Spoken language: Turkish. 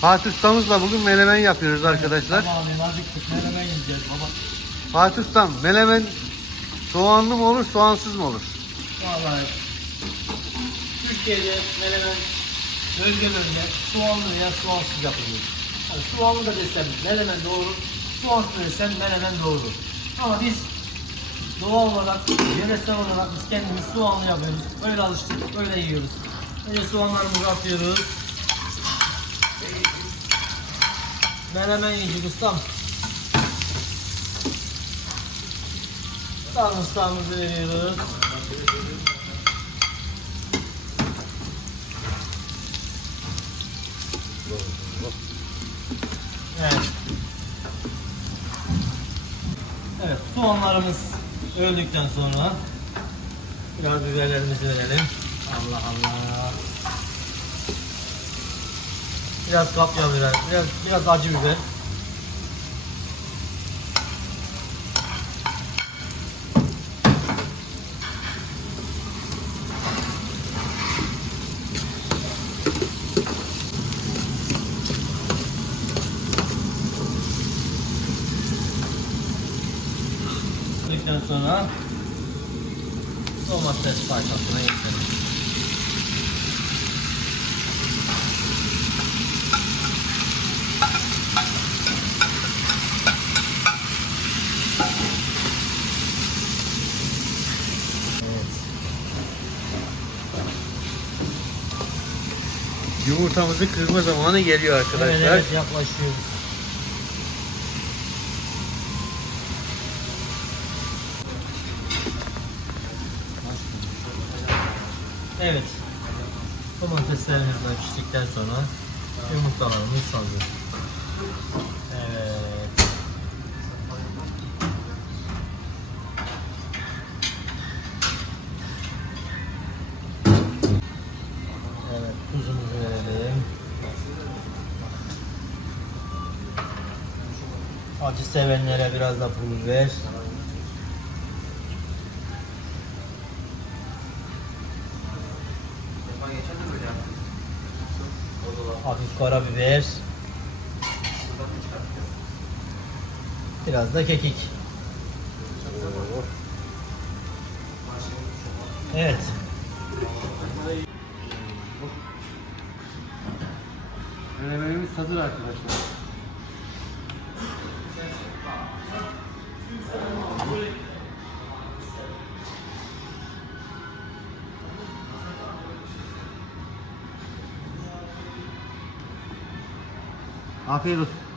Fatih ustamızla bugün menemen yapıyoruz arkadaşlar. Tamam abi yiyeceğiz baba. Fatih ustam menemen soğanlı mı olur soğansız mı olur? Vallahi Türkiye'de menemen bölge bölge soğanlı veya soğansız yapılıyor. Yani soğanlı da desem menemen doğru, soğansız da desem menemen doğru. Ama biz doğal olarak, yöresel olarak biz kendimiz soğanlı yapıyoruz. Öyle alıştık, öyle yiyoruz. Önce soğanlarımızı atıyoruz. Menemen yiyecek ustam. Sarımsağımızı veriyoruz. Evet. Evet, soğanlarımız öldükten sonra biraz biberlerimizi verelim. Allah Allah. Biraz kapya biber, biraz biraz acı biber. Sonra domates salçasına geçelim. Evet. Yumurtamızı kırma zamanı geliyor arkadaşlar. Evet, evet yaklaşıyoruz. Evet. Domateslerimiz de piştikten sonra yumurtalarımız hazır. Acı sevenlere biraz da pul biber. Hafif karabiber. Biraz da kekik. Evet. Menemenimiz hazır arkadaşlar. Afiyet olsun.